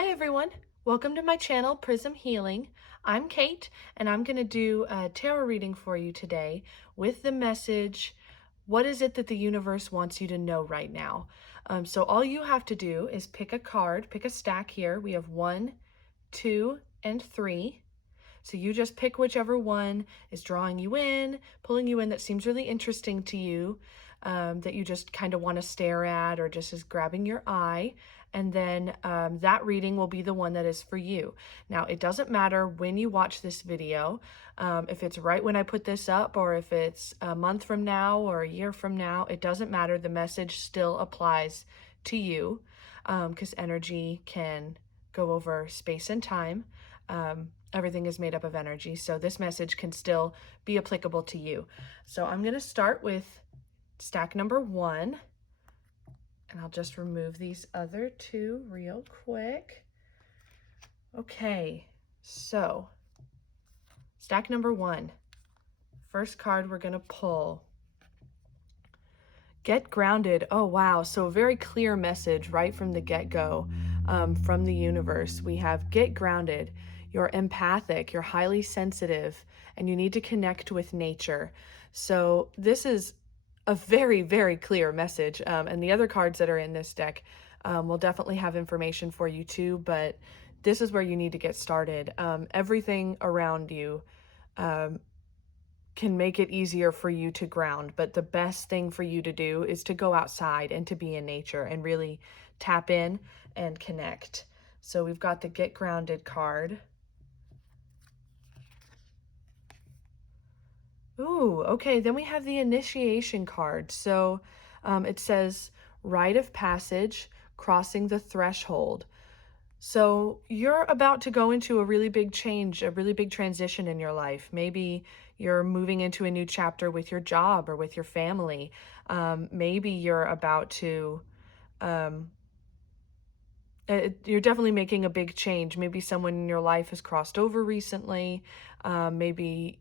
Hi everyone, welcome to my channel Prism Healing. I'm Kate and I'm going to do a tarot reading for you today with the message, what is it that the universe wants you to know right now? So all you have to do is pick a card, pick a stack here. We have 1, 2, and 3. So you just pick whichever one is drawing you in, pulling you in, that seems really interesting to you, that you just kind of want to stare at or just is grabbing your eye. And then that reading will be the one that is for you. Now, it doesn't matter when you watch this video, if it's right when I put this up or if it's a month from now or a year from now, it doesn't matter. The message still applies to you because energy can go over space and time. Everything is made up of energy, so this message can still be applicable to you. So I'm going to start with stack number 1, and I'll just remove these other 2 real quick. Okay, so stack number 1, first card we're going to pull. Get grounded. Oh, wow. So a very clear message right from the get-go from the universe. We have get grounded. You're empathic, you're highly sensitive, and you need to connect with nature. So this is a very, very clear message. And the other cards that are in this deck will definitely have information for you too, but this is where you need to get started. Everything around you can make it easier for you to ground, but the best thing for you to do is to go outside and to be in nature and really tap in and connect. So we've got the Get Grounded card. Ooh, okay, then we have the Initiation card. So it says, Rite of Passage, Crossing the Threshold. So you're about to go into a really big change, a really big transition in your life. Maybe you're moving into a new chapter with your job or with your family. Maybe you're about to, you're definitely making a big change. Maybe someone in your life has crossed over recently. Maybe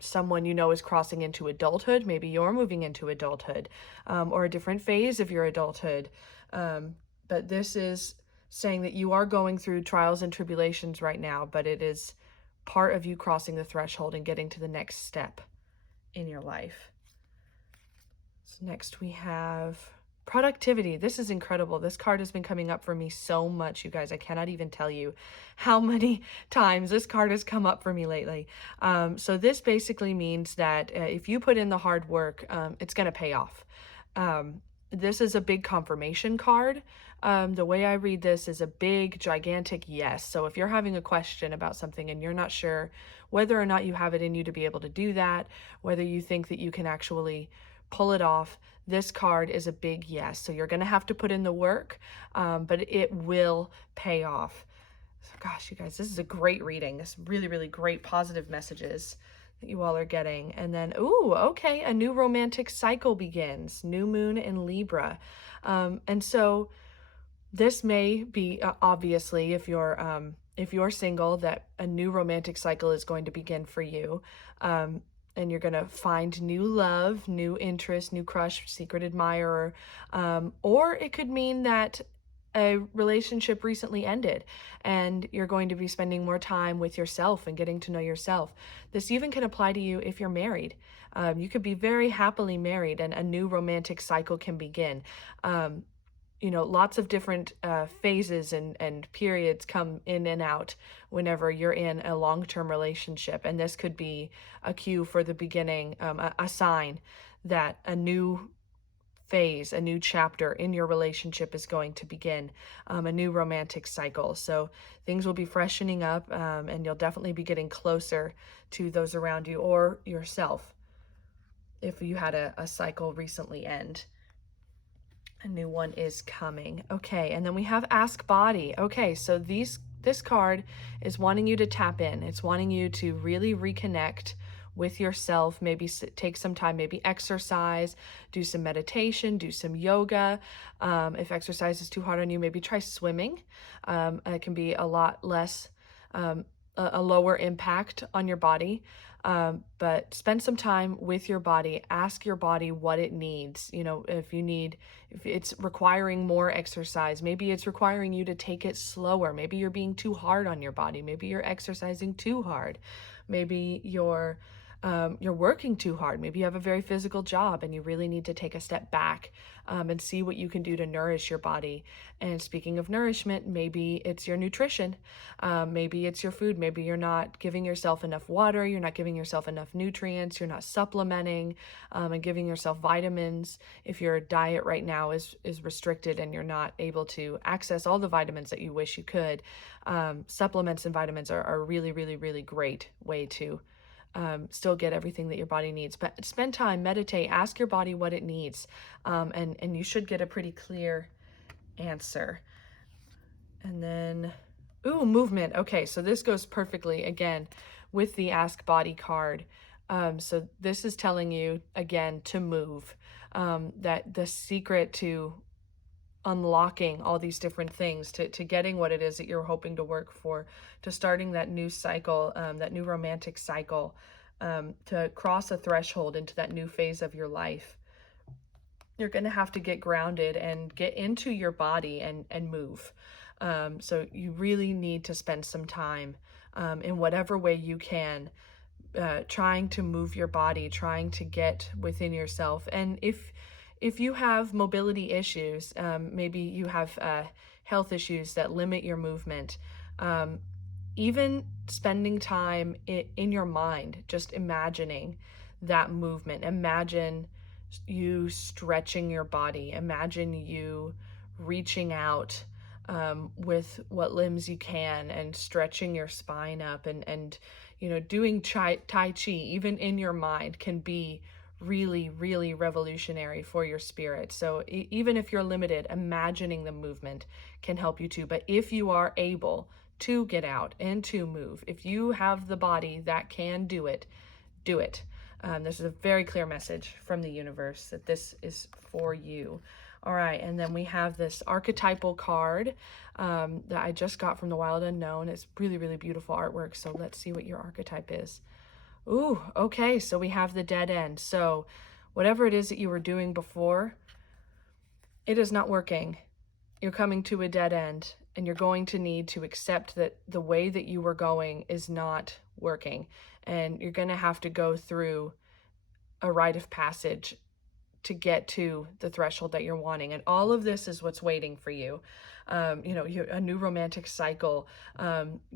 someone you know is crossing into adulthood. Maybe you're moving into adulthood or a different phase of your adulthood. But this is saying that you are going through trials and tribulations right now, but it is part of you crossing the threshold and getting to the next step in your life. So next we have productivity. This is incredible. This card has been coming up for me so much, you guys. I cannot even tell you how many times this card has come up for me lately. So this basically means that if you put in the hard work, it's going to pay off. This is a big confirmation card. The way I read this is a big, gigantic yes. So if you're having a question about something and you're not sure whether or not you have it in you to be able to do that, whether you think that you can actually pull it off, this card is a big yes. So you're going to have to put in the work, but it will pay off. So gosh, you guys, this is a great reading. This really, really great positive messages that you all are getting. And then, ooh, okay, a new romantic cycle begins. New moon in Libra. And so this may be obviously, if you're single, that a new romantic cycle is going to begin for you. And you're going to find new love, new interest, new crush, secret admirer. Or it could mean that a relationship recently ended and you're going to be spending more time with yourself and getting to know yourself. This even can apply to you if you're married. You could be very happily married and a new romantic cycle can begin. Lots of different phases and periods come in and out whenever you're in a long-term relationship. And this could be a cue for the beginning, a sign that a new phase, a new chapter in your relationship is going to begin, a new romantic cycle. So things will be freshening up and you'll definitely be getting closer to those around you or yourself if you had a cycle recently end. A new one is coming. Okay, and then we have Ask Body. Okay, so this card is wanting you to tap in. It's wanting you to really reconnect with yourself, maybe take some time, maybe exercise, do some meditation, do some yoga. If exercise is too hard on you, maybe try swimming. It can be a lot less a lower impact on your body. But spend some time with your body. Ask your body what it needs. You know, if it's requiring more exercise, maybe it's requiring you to take it slower. Maybe you're being too hard on your body. Maybe you're exercising too hard. Maybe you're working too hard. Maybe you have a very physical job and you really need to take a step back and see what you can do to nourish your body. And speaking of nourishment, maybe it's your nutrition. Maybe it's your food. Maybe you're not giving yourself enough water. You're not giving yourself enough nutrients. You're not supplementing and giving yourself vitamins. If your diet right now is restricted and you're not able to access all the vitamins that you wish you could, supplements and vitamins are a really, really, really great way to still get everything that your body needs. But spend time, meditate, ask your body what it needs, and you should get a pretty clear answer. And then, ooh, movement. Okay, so this goes perfectly, again, with the Ask Body card. So this is telling you, again, to move. That the secret to unlocking all these different things, to getting what it is that you're hoping to work for, to starting that new cycle, that new romantic cycle, to cross a threshold into that new phase of your life. You're going to have to get grounded and get into your body and move. So you really need to spend some time in whatever way you can, trying to move your body, trying to get within yourself. And if you have mobility issues, maybe you have health issues that limit your movement, even spending time in your mind, just imagining that movement. Imagine you stretching your body. Imagine you reaching out with what limbs you can and stretching your spine up, and doing Tai Chi, even in your mind, can be really, really revolutionary for your spirit. So even if you're limited, imagining the movement can help you too. But if you are able to get out and to move, if you have the body that can do it, do it. This is a very clear message from the universe that this is for you. All right, and then we have this archetypal card that I just got from the Wild Unknown. It's really, really beautiful artwork. So let's see what your archetype is. Ooh, okay, so we have the dead end. So whatever it is that you were doing before, it is not working. You're coming to a dead end, and you're going to need to accept that the way that you were going is not working. And you're going to have to go through a rite of passage to get to the threshold that you're wanting. And all of this is what's waiting for you. A new romantic cycle,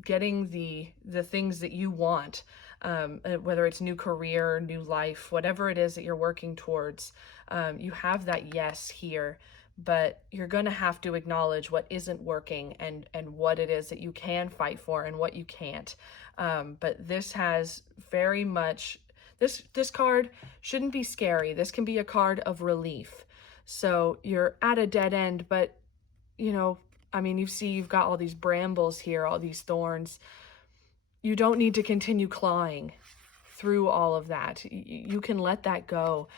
getting the things that you want, whether it's new career, new life, whatever it is that you're working towards. You have that yes here, but you're going to have to acknowledge what isn't working and what it is that you can fight for and what you can't. But this has very much, this card shouldn't be scary. This can be a card of relief. So you're at a dead end, but you've got all these brambles here, all these thorns. You don't need to continue clawing through all of that. You can let that go.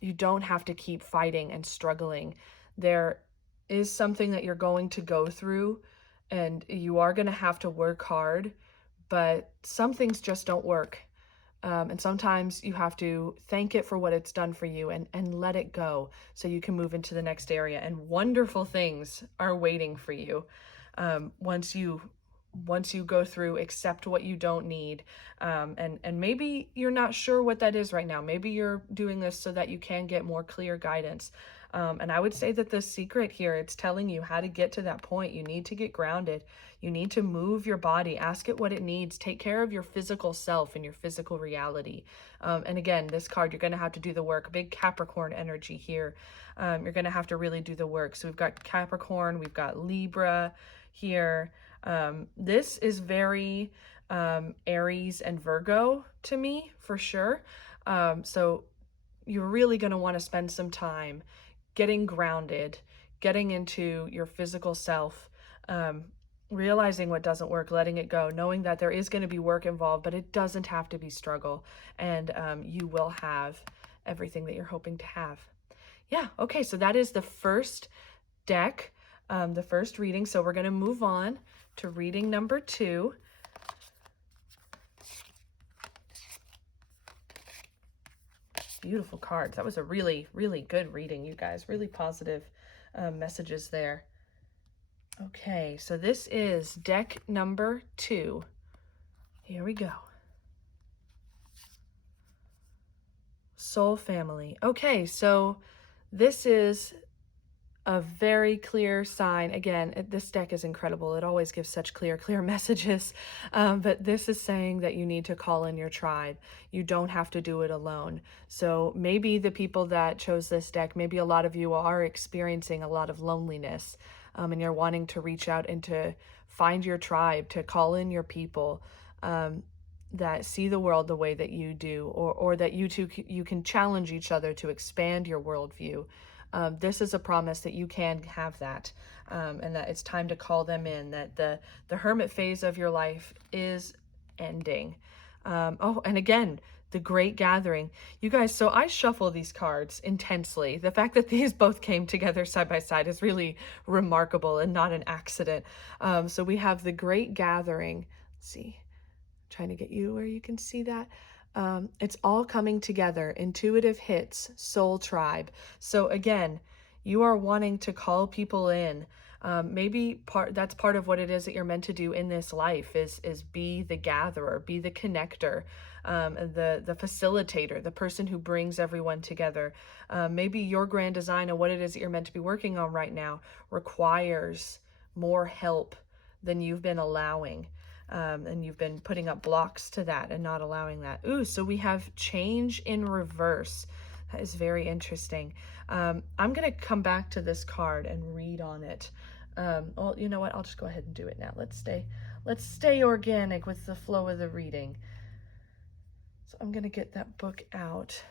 You don't have to keep fighting and struggling. There is something that you're going to go through, and you are going to have to work hard, but some things just don't work. And sometimes you have to thank it for what it's done for you and let it go so you can move into the next area. And wonderful things are waiting for you once you go through, accept what you don't need. And maybe you're not sure what that is right now. Maybe you're doing this so that you can get more clear guidance. And I would say that the secret here, it's telling you how to get to that point. You need to get grounded. You need to move your body, ask it what it needs, take care of your physical self and your physical reality. And again, this card, you're going to have to do the work. Big Capricorn energy here. You're going to have to really do the work. So we've got Capricorn, we've got Libra here. This is very Aries and Virgo to me, for sure. So you're really going to want to spend some time getting grounded, getting into your physical self, realizing what doesn't work, letting it go, knowing that there is going to be work involved, but it doesn't have to be struggle. And you will have everything that you're hoping to have. Yeah, okay, so that is the first deck, the first reading. So we're going to move on to reading number 2. beautiful cards. That was a really, really good reading, you guys. Really positive messages there. Okay, so this is deck number 2. Here we go. Soul Family. Okay, so this is a very clear sign. Again, this deck is incredible. It always gives such clear messages. But this is saying that you need to call in your tribe. You don't have to do it alone. So maybe the people that chose this deck, maybe a lot of you are experiencing a lot of loneliness, and you're wanting to reach out and to find your tribe, to call in your people, that see the world the way that you do, or that you two, you can challenge each other to expand your worldview. This is a promise that you can have that, and that it's time to call them in, that the hermit phase of your life is ending. Oh, and again, the Great Gathering. You guys, so I shuffle these cards intensely. The fact that these both came together side by side is really remarkable and not an accident. So we have the Great Gathering. Let's see. Trying to get you where you can see that. It's all coming together. Intuitive hits, soul tribe. So again, you are wanting to call people in. Maybe that's part of what it is that you're meant to do in this life is be the gatherer, be the connector, the facilitator, the person who brings everyone together. Maybe your grand design of what it is that you're meant to be working on right now requires more help than you've been allowing. And you've been putting up blocks to that and not allowing that. Ooh, so we have change in reverse. That is very interesting. I'm going to come back to this card and read on it. Well, you know what? I'll just go ahead and do it now. Let's stay organic with the flow of the reading. So I'm going to get that book out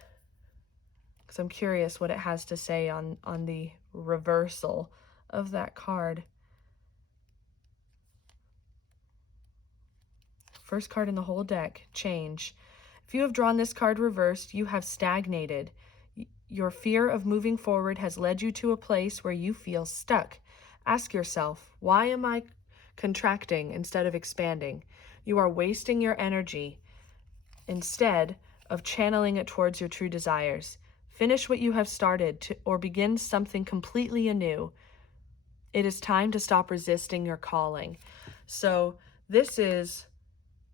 because I'm curious what it has to say on the reversal of that card. First card in the whole deck, change. If you have drawn this card reversed, you have stagnated. Your fear of moving forward has led you to a place where you feel stuck. Ask yourself, why am I contracting instead of expanding? You are wasting your energy instead of channeling it towards your true desires. Finish what you have started or begin something completely anew. It is time to stop resisting your calling. So this is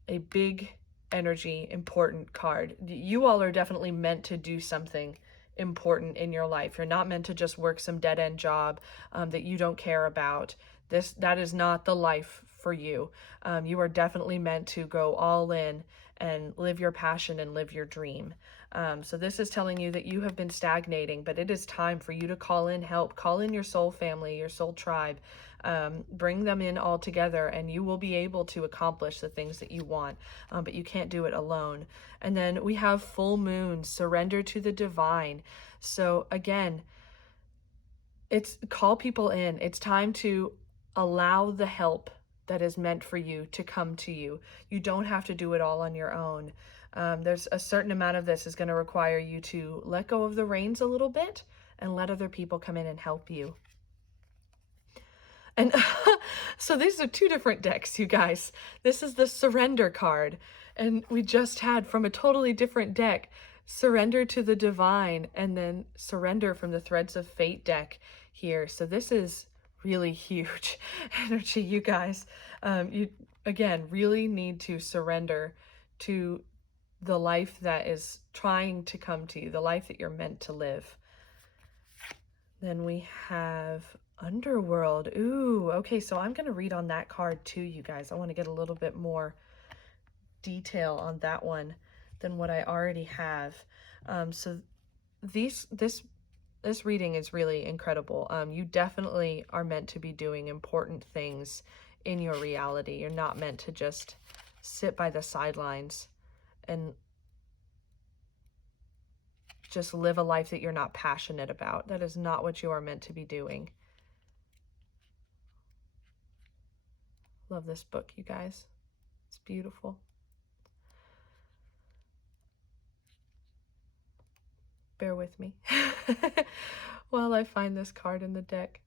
a big energy, important card. You all are definitely meant to do something important in your life. You're not meant to just work some dead-end job that you don't care about. That is not the life for you. You are definitely meant to go all in and live your passion and live your dream. So this is telling you that you have been stagnating, but it is time for you to call in help, call in your soul family, your soul tribe, bring them in all together, and you will be able to accomplish the things that you want, but you can't do it alone. And then we have full moon, surrender to the divine. So again, it's call people in. It's time to allow the help that is meant for you to come to you. You don't have to do it all on your own. There's a certain amount of this is going to require you to let go of the reins a little bit and let other people come in and help you. And so these are two different decks, you guys. This is the surrender card, and we just had from a totally different deck, surrender to the divine, and then surrender from the Threads of Fate deck here. So this is really huge energy, you guys. You, again, really need to surrender to the life that is trying to come to you, the life that you're meant to live. Then we have Underworld. Ooh, okay, so I'm going to read on that card too, you guys. I want to get a little bit more detail on that one than what I already have. So this reading is really incredible. You definitely are meant to be doing important things in your reality. You're not meant to just sit by the sidelines and just live a life that you're not passionate about. That is not what you are meant to be doing. Love this book, you guys. It's beautiful. Bear with me while I find this card in the deck.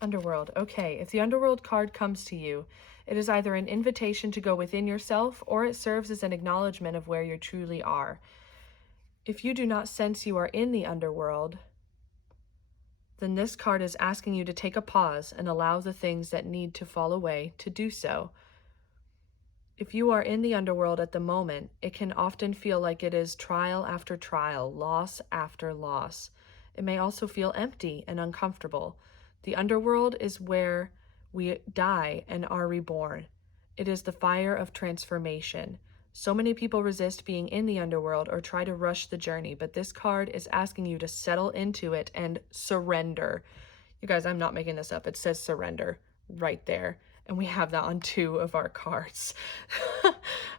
Underworld. Okay, if the Underworld card comes to you, it is either an invitation to go within yourself or it serves as an acknowledgement of where you truly are. If you do not sense you are in the Underworld, then this card is asking you to take a pause and allow the things that need to fall away to do so. If you are in the underworld at the moment, it can often feel like it is trial after trial, loss after loss. It may also feel empty and uncomfortable. The underworld is where we die and are reborn. It is the fire of transformation. So many people resist being in the underworld or try to rush the journey, but this card is asking you to settle into it and surrender. You guys, I'm not making this up. It says surrender right there. And we have that on 2 of our cards.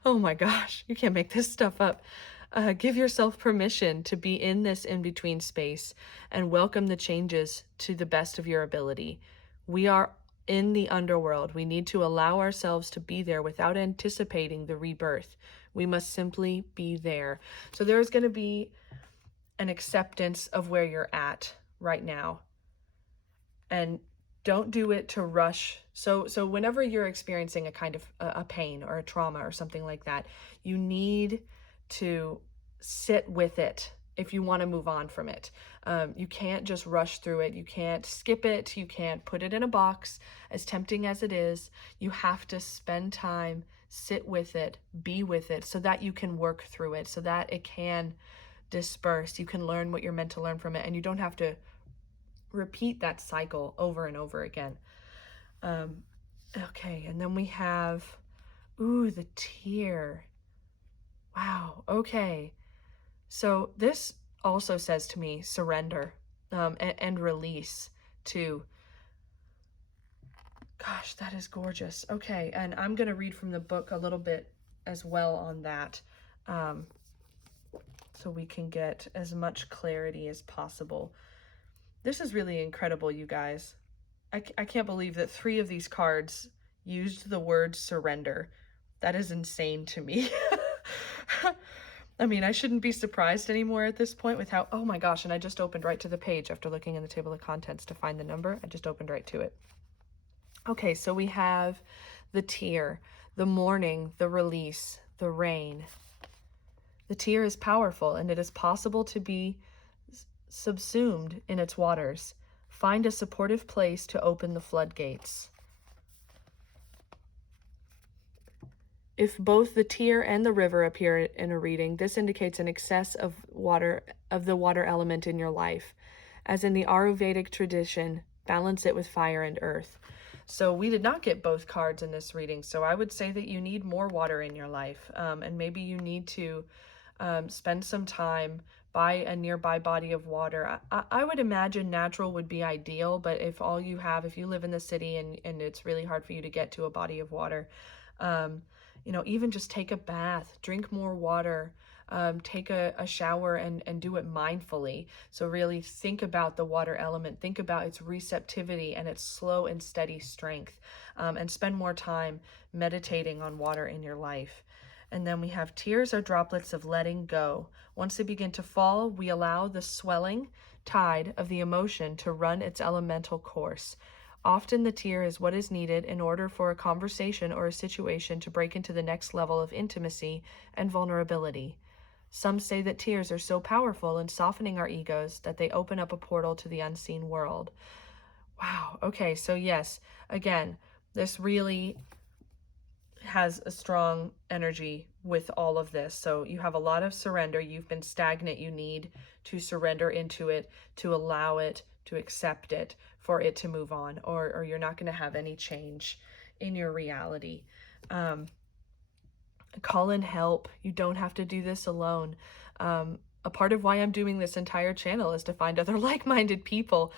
Oh my gosh, you can't make this stuff up. Give yourself permission to be in this in-between space and welcome the changes to the best of your ability. We are in the underworld. We need to allow ourselves to be there without anticipating the rebirth. We must simply be there. So there's going to be an acceptance of where you're at right now. And don't do it to rush. So whenever you're experiencing a kind of a pain or a trauma or something like that, you need to sit with it if you want to move on from it. You can't just rush through it. You can't skip it. You can't put it in a box, as tempting as it is. You have to spend time, sit with it, be with it, so that you can work through it, so that it can disperse. You can learn what you're meant to learn from it, and you don't have to repeat that cycle over and over again. Okay, and then we have, ooh, the tear. Wow, okay. So this also says to me, surrender, and release too. Gosh, that is gorgeous. Okay, and I'm going to read from the book a little bit as well on that, so we can get as much clarity as possible. This is really incredible, you guys. I can't believe that 3 of these cards used the word surrender. That is insane to me. I mean, I shouldn't be surprised anymore at this point with how, oh my gosh, and I just opened right to the page after looking in the table of contents to find the number. I just opened right to it. Okay, so we have the tear, the mourning, the release, the rain. The tear is powerful, and it is possible to be subsumed in its waters. Find a supportive place to open the floodgates. If both the tear and the river appear in a reading, this indicates an excess of the water element in your life. As in the Ayurvedic tradition, balance it with fire and earth. So we did not get both cards in this reading, so I would say that you need more water in your life, and maybe you need to spend some time by a nearby body of water. I would imagine natural would be ideal, but if you live in the city and it's really hard for you to get to a body of water, even just take a bath, drink more water, take a shower and do it mindfully. So really think about the water element, think about its receptivity and its slow and steady strength, and spend more time meditating on water in your life. And then we have tears are droplets of letting go. Once they begin to fall, we allow the swelling tide of the emotion to run its elemental course. Often the tear is what is needed in order for a conversation or a situation to break into the next level of intimacy and vulnerability. Some say that tears are so powerful in softening our egos that they open up a portal to the unseen world. Wow, okay, so yes, again, this really has a strong energy with all of this. So you have a lot of surrender. You've been stagnant. You need to surrender into it, to allow it, to accept it, for it to move on, or you're not going to have any change in your reality. Call in help. You don't have to do this alone. A part of why I'm doing this entire channel is to find other like-minded people.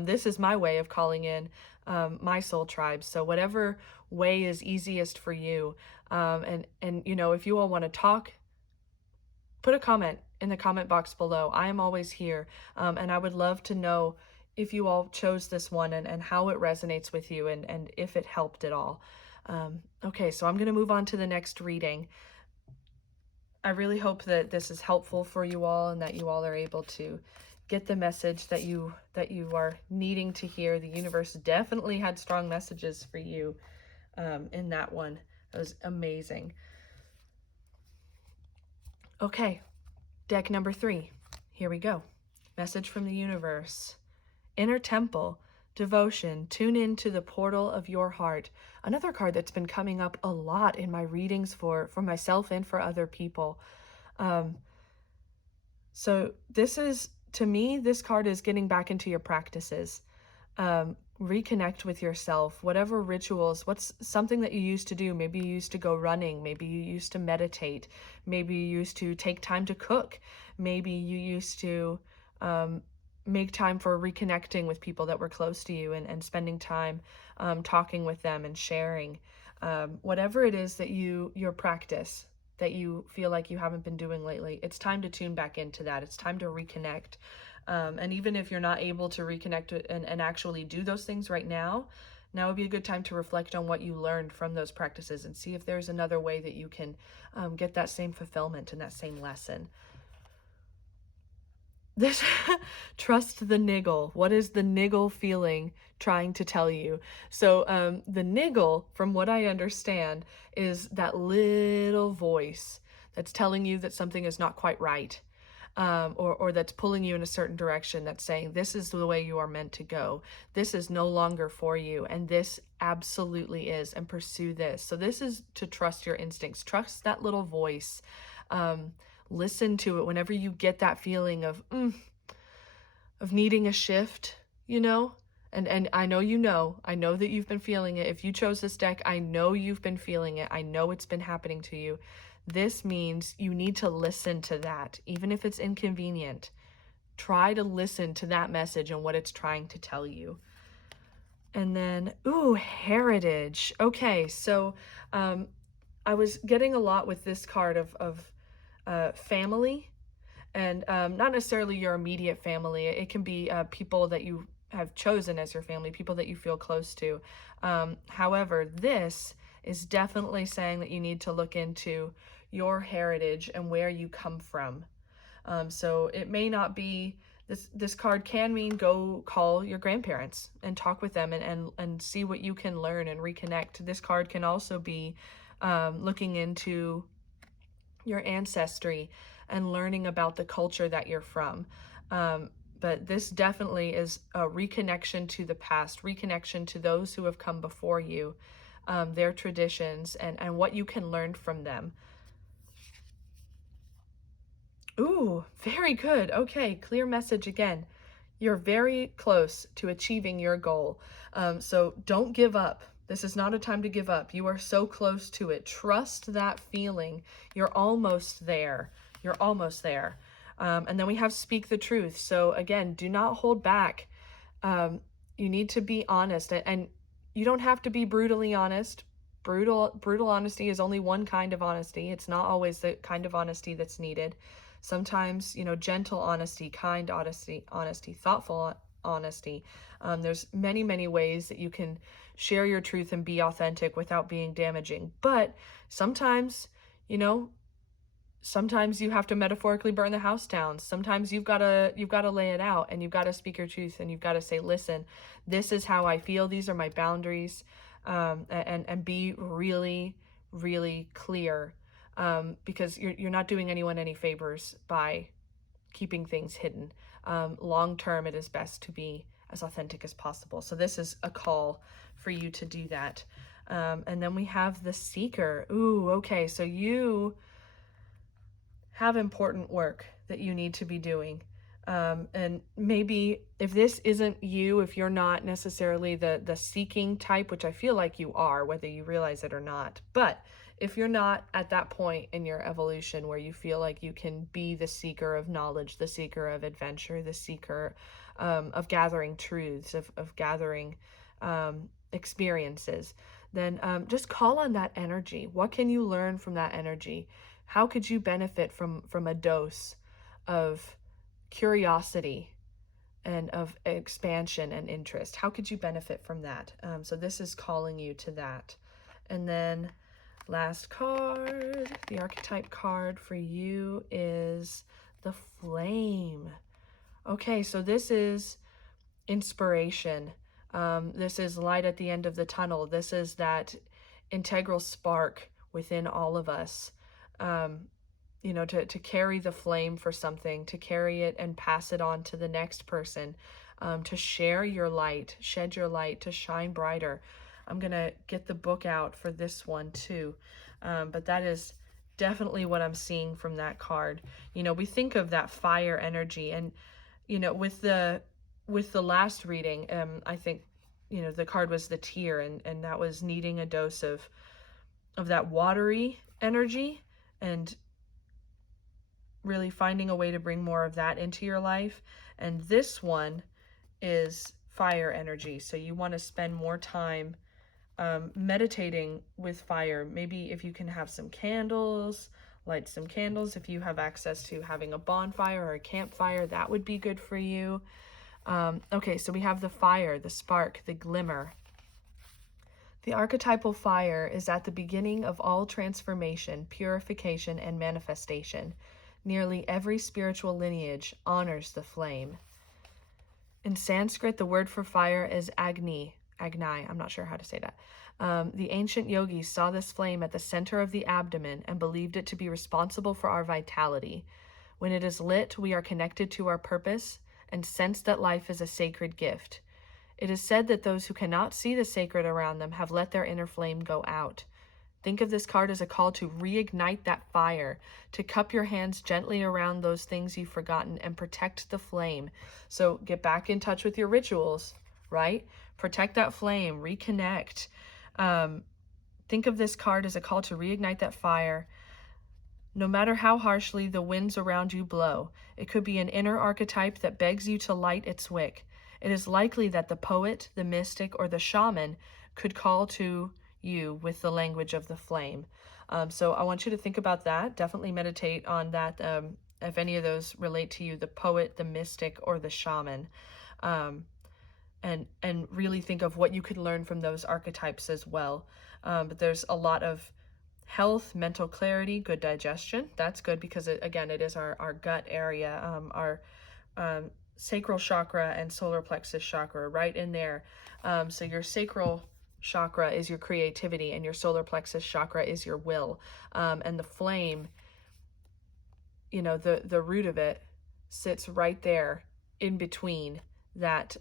This is my way of calling in my soul tribe. So whatever way is easiest for you. And if you all want to talk, put a comment in the comment box below. I am always here. And I would love to know if you all chose this one and how it resonates with you and if it helped at all. Okay, so I'm going to move on to the next reading. I really hope that this is helpful for you all and that you all are able to get the message that you are needing to hear. The universe definitely had strong messages for you in that one. It was amazing. Okay, deck number 3. Here we go. Message from the universe. Inner temple, devotion, tune into the portal of your heart. Another card that's been coming up a lot in my readings for myself and for other people. So this is, to me, this card is getting back into your practices. Reconnect with yourself, whatever rituals, what's something that you used to do. Maybe you used to go running, maybe you used to meditate, maybe you used to take time to cook, maybe you used to make time for reconnecting with people that were close to you, and spending time talking with them and sharing. Whatever it is that your practice that you feel like you haven't been doing lately, it's time to tune back into that. It's time to reconnect. And even if you're not able to reconnect and actually do those things right now, now would be a good time to reflect on what you learned from those practices and see if there's another way that you can get that same fulfillment and that same lesson. This trust the niggle. What is the niggle feeling trying to tell you? So the niggle, from what I understand, is that little voice that's telling you that something is not quite right. Or that's pulling you in a certain direction, that's saying this is the way you are meant to go. This is no longer for you, and this absolutely is, and pursue this. So this is to trust your instincts. Trust that little voice. Listen to it whenever you get that feeling of needing a shift, you know? And I know I know that you've been feeling it. If you chose this deck, I know you've been feeling it. I know it's been happening to you. This means you need to listen to that, even if it's inconvenient. Try to listen to that message and what it's trying to tell you. And then, heritage. Okay, so I was getting a lot with this card of family, and not necessarily your immediate family. It can be people that you have chosen as your family, people that you feel close to. However, this is definitely saying that you need to look into your heritage and where you come from. So it may not be, this card can mean go call your grandparents and talk with them and see what you can learn and reconnect. This card can also be looking into your ancestry and learning about the culture that you're from. But this definitely is a reconnection to the past, reconnection to those who have come before you, their traditions, and what you can learn from them. Ooh, very good. Okay, clear message again. You're very close to achieving your goal. So don't give up. This is not a time to give up. You are so close to it. Trust that feeling. You're almost there. You're almost there. And then we have speak the truth. So again, do not hold back. You need to be honest, and you don't have to be brutally honest. Brutal honesty is only one kind of honesty. It's not always the kind of honesty that's needed. Sometimes, gentle honesty, kind honesty, thoughtful honesty. There's many ways that you can share your truth and be authentic without being damaging. But sometimes, sometimes you have to metaphorically burn the house down. Sometimes you've got to lay it out, and you've got to speak your truth, and you've got to say, listen, this is how I feel. These are my boundaries, and be really, really clear. Because you're not doing anyone any favors by keeping things hidden. Long term, it is best to be as authentic as possible. So this is a call for you to do that. And then we have the seeker. Ooh, okay. So you have important work that you need to be doing. And maybe if this isn't you, if you're not necessarily the seeking type, which I feel like you are, whether you realize it or not, but if you're not at that point in your evolution where you feel like you can be the seeker of knowledge, the seeker of adventure, the seeker of gathering truths, of gathering experiences, then just call on that energy. What can you learn from that energy? How could you benefit from a dose of curiosity and of expansion and interest? How could you benefit from that? So this is calling you to that. And then last card, the archetype card for you is the flame. Okay, so this is inspiration. This is light at the end of the tunnel. This is that integral spark within all of us. Um, to carry the flame for something, to carry it and pass it on to the next person, to share your light, shed your light, to shine brighter. I'm going to get the book out for this one too. But that is definitely what I'm seeing from that card. We think of that fire energy, and, with the last reading, I think, the card was the tear, and that was needing a dose of that watery energy, and really finding a way to bring more of that into your life. And this one is fire energy. So you want to spend more time meditating with fire. Maybe if you can have some candles, light some candles. If you have access to having a bonfire or a campfire, that would be good for you. Okay, so we have the fire, the spark, the glimmer. The archetypal fire is at the beginning of all transformation, purification, and manifestation. Nearly every spiritual lineage honors the flame. In Sanskrit, the word for fire is Agni. I'm not sure how to say that. The ancient yogis saw this flame at the center of the abdomen and believed it to be responsible for our vitality. When it is lit, we are connected to our purpose and sense that life is a sacred gift. It is said that those who cannot see the sacred around them have let their inner flame go out. Think of this card as a call to reignite that fire, to cup your hands gently around those things you've forgotten and protect the flame. So get back in touch with your rituals, right? Protect that flame, reconnect. Think of this card as a call to reignite that fire. No matter how harshly the winds around you blow, it could be an inner archetype that begs you to light its wick. It is likely that the poet, the mystic, or the shaman could call to you with the language of the flame. So I want you to think about that. Definitely meditate on that. If any of those relate to you, the poet, the mystic, or the shaman. And really think of what you could learn from those archetypes as well. But there's a lot of health, mental clarity, good digestion. That's good because, it is our gut area, our sacral chakra and solar plexus chakra right in there. So your sacral chakra is your creativity, and your solar plexus chakra is your will. And the flame, the root of it sits right there in between that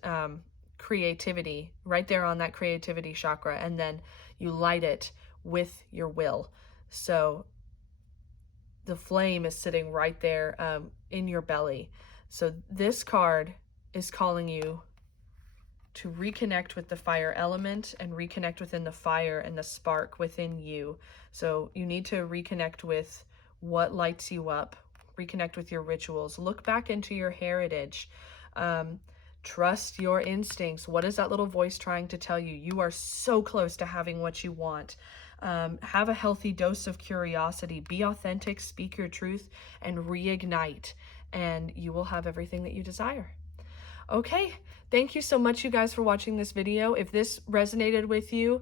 creativity, right there on that creativity chakra, and then you light it with your will. So the flame is sitting right there in your belly. So this card is calling you to reconnect with the fire element and reconnect within the fire and the spark within you. So you need to reconnect with what lights you up, reconnect with your rituals, look back into your heritage, trust your instincts. What is that little voice trying to tell you? You are so close to having what you want. Have a healthy dose of curiosity, be authentic, speak your truth, and reignite, and you will have everything that you desire. Okay, thank you so much, you guys, for watching this video. If this resonated with you,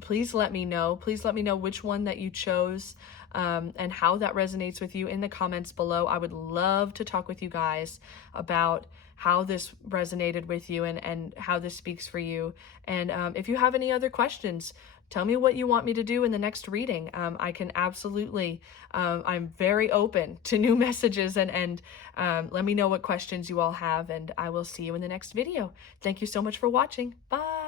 please let me know. Please let me know which one that you chose and how that resonates with you in the comments below. I would love to talk with you guys about how this resonated with you and how this speaks for you. And if you have any other questions, tell me what you want me to do in the next reading. I can absolutely, I'm very open to new messages, and let me know what questions you all have, and I will see you in the next video. Thank you so much for watching. Bye.